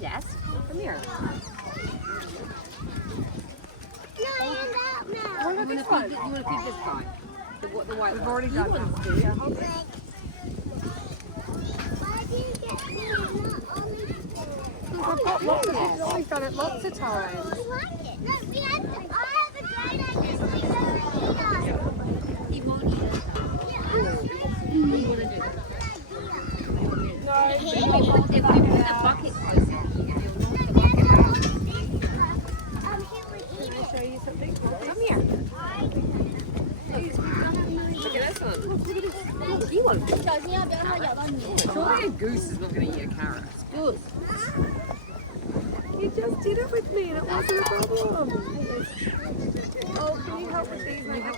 Yes. Come here. What about this one? You want to keep this guy? The white We've one. already done that. Yeah, hold it. I've got lots of it. We've done it lots of times. You won't eat it. You want to do that? No, If we put the bucket closer here, you'll knock the bucket out. Can I show you something? Come here. Look at this one. Look at this. You want it. Surely a goose is not going to eat a carrot. Goose. You just did it with me and it wasn't a problem. Oh, can you help with these? Make it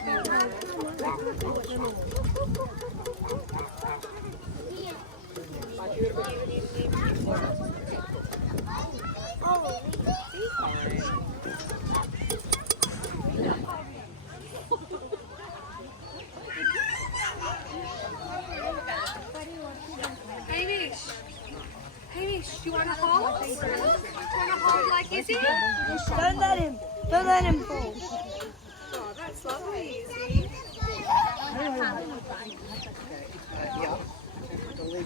Hamish, do you want to hold? Do you want to hold like Izzy? Don't let him fall. Oh, that's lovely, Izzy.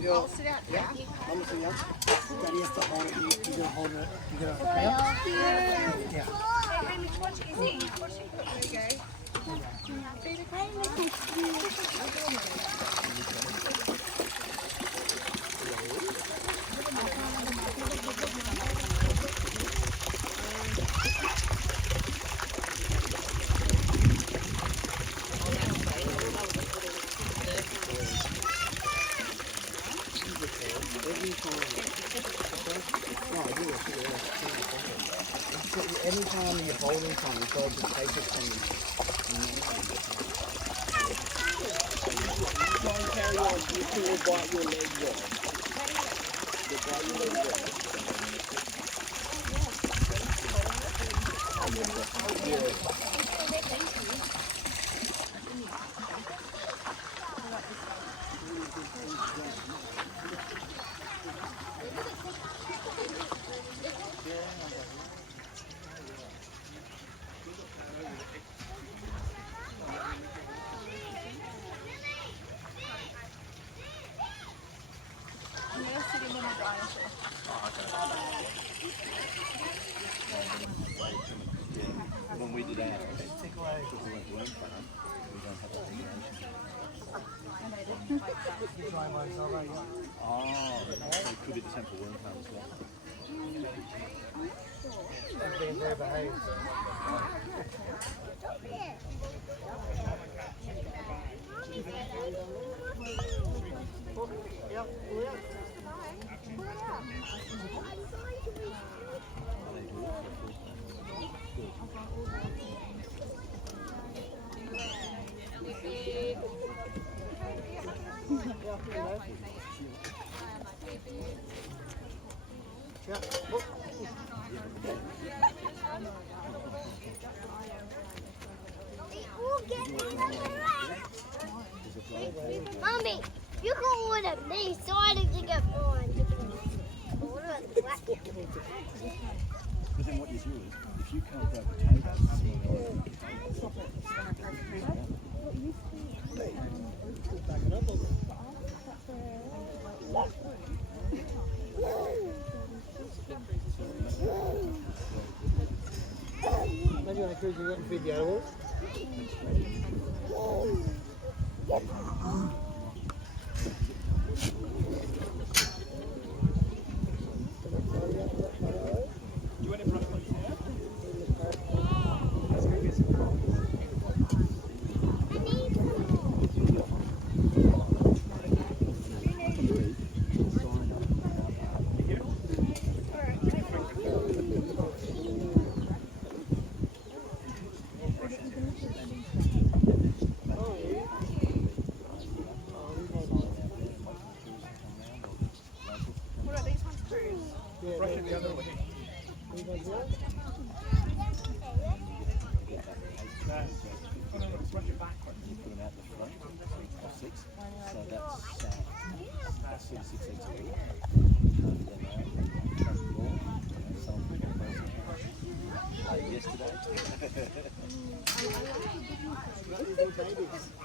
I'll sit out there. I'm sitting down. Daddy has to hold it. You're going to hold it. You're going to hold it. Yeah. Hey, Hamish, watch Izzy. Watch it. There you go. Anytime you're holding something, you've got to just take it from them. Try and carry on. You will bite your legs off. You'll bite your legs off. When we did ours, because we went to worm farm, we don't have that regulation. Oh, so it could be the Temple worm farm as well. Being very behaved. Mommy, you can order me, so I need to get one. But then what you do is, if you can't grow potatoes, Maybe on a cruise you wouldn't feed the animals. brush it the other way. Brush it backwards. You put them out the front of 6, so that's 6 eggs a week. Cut them out, cut them all. babies.